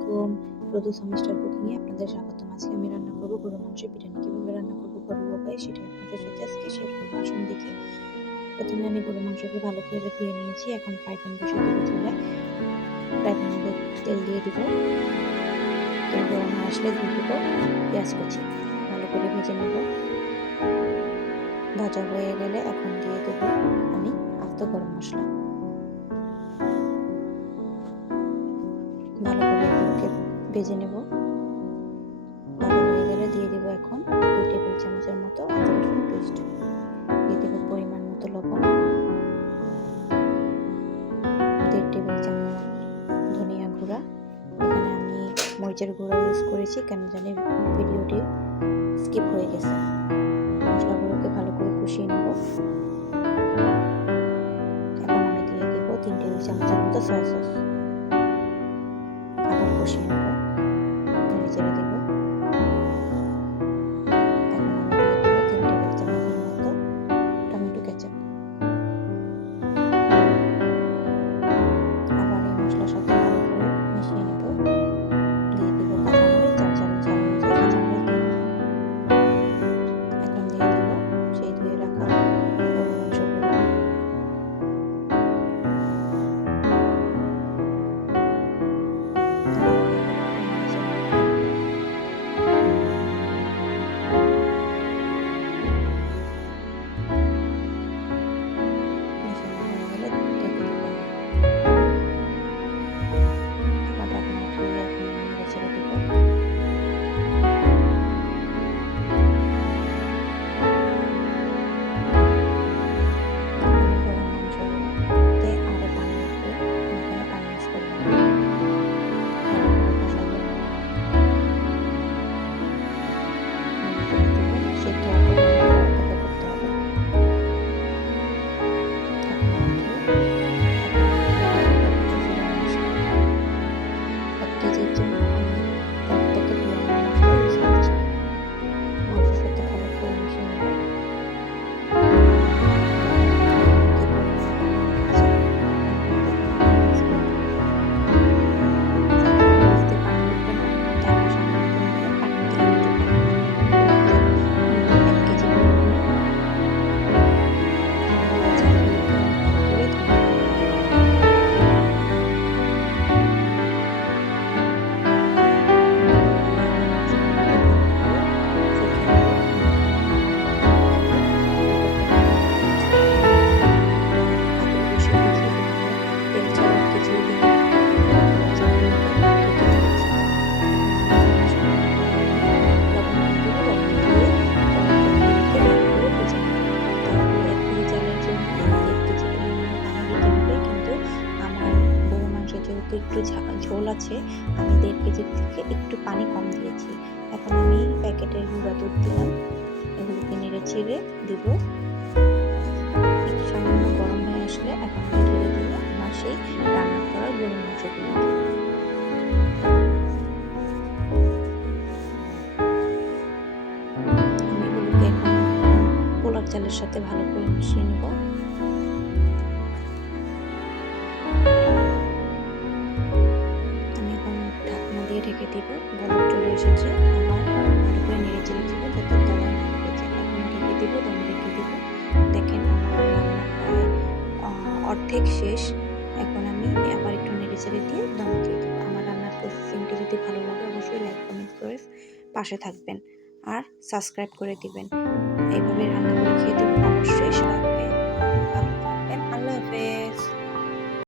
আলাইকুম। প্রদূত মিস্টার কুকিংয়ে আপনাদের স্বাগতম। আজকে আমি রান্না করব গরুর মাংসের বিরিয়ানি। কিভাবে রান্না করব ঘরোয়া উপায়ে সেটাই আপনাদের সাথে আজকে শেয়ার করব। আসুন দেখি। প্রথমে আমি গরুর মাংসকে ভালো করে ধুয়ে নিয়েছি। এখন ফ্রাই প্যান বসিয়ে দেবো চুলায়। ফ্রাই প্যানে তেল দিয়ে দিব। তেল গরম হয়ে আসলে দিয়ে দিব পেঁয়াজ কুচি। ভালো করে ভেজে নেব। ভাজা হয়ে গেলে এখন দিয়ে দেবো আমি আস্ত গরম মশলা। ভালো করে এগুলোকে ভেজে নেব। ভাজা হয়ে গেলে দিয়ে দেবো এখন 2 টেবিল চামচের মতো আদা রসুন পেস্ট। দিয়ে দেবো পরিমাণ মতো লবণ, 1.5 টেবিল চামচ ধনিয়া গুঁড়া। এখানে আমি মরিচের গুঁড়া ইউজ করেছি, কেন জানি ভিডিওটি স্কিপ হয়ে গেছে। মশলাগুলোকে ভালো করে কষিয়ে নেব। এখন আমি দিয়ে দেব 3 টেবিল চামচের মতো সয়া সস। আবার কষিয়ে নেব, নেড়ে চেড়ে দেব। এখন আমি দিয়ে দেব 3 টেবিল চামচের মতো টমেটো কেচাপ। আবার এই মশলার সাথে ভালো করে মিশিয়ে নেব। দিয়ে দেব কাঁচামরিচ, 4 চামচ ঝাল অনুযায়ী কাঁচামরিচ দিয়ে দেব। এখন দিয়ে দেব সেই ধুয়ে রাখা গরুর মাংসগুলো। একটু ঝোল আছে, আমি 1.5 কেজির থেকে একটু পানি কম দিয়েছি। এখন আমি প্যাকেটের গুঁড়া দুধ দিলাম, এগুলোকে নেড়ে চেড়ে দিব। একটু সামান্য গরম হয়ে আসলে এখন আমি ঢেলে দিব আমার সেই রান্না করা গরুর মাংসগুলোকে। আমি এগুলোকে এখন পোলার চালের সাথে ভালো করে মিশিয়ে নেব। ঢেকে দিব। বলক চলে এসেছে, আবার ভালো করে নেড়ে চেড়ে দিব যাতে তলায় না লেগে যায়। এখন ঢেকে দিব, দমে রেখে দিব। দেখেন আমার রান্না প্রায় অর্ধেক শেষ। এখন আমি আবার একটু নেড়ে চেড়ে দিয়ে দমে দিয়ে দেবো। আমার রান্নার প্রসেসিংটি যদি ভালো লাগে অবশ্যই লাইক কমেন্ট করে পাশে থাকবেন আর সাবস্ক্রাইব করে দিবেন। এইভাবে রান্না করে খেয়ে দেবেন অবশ্যই।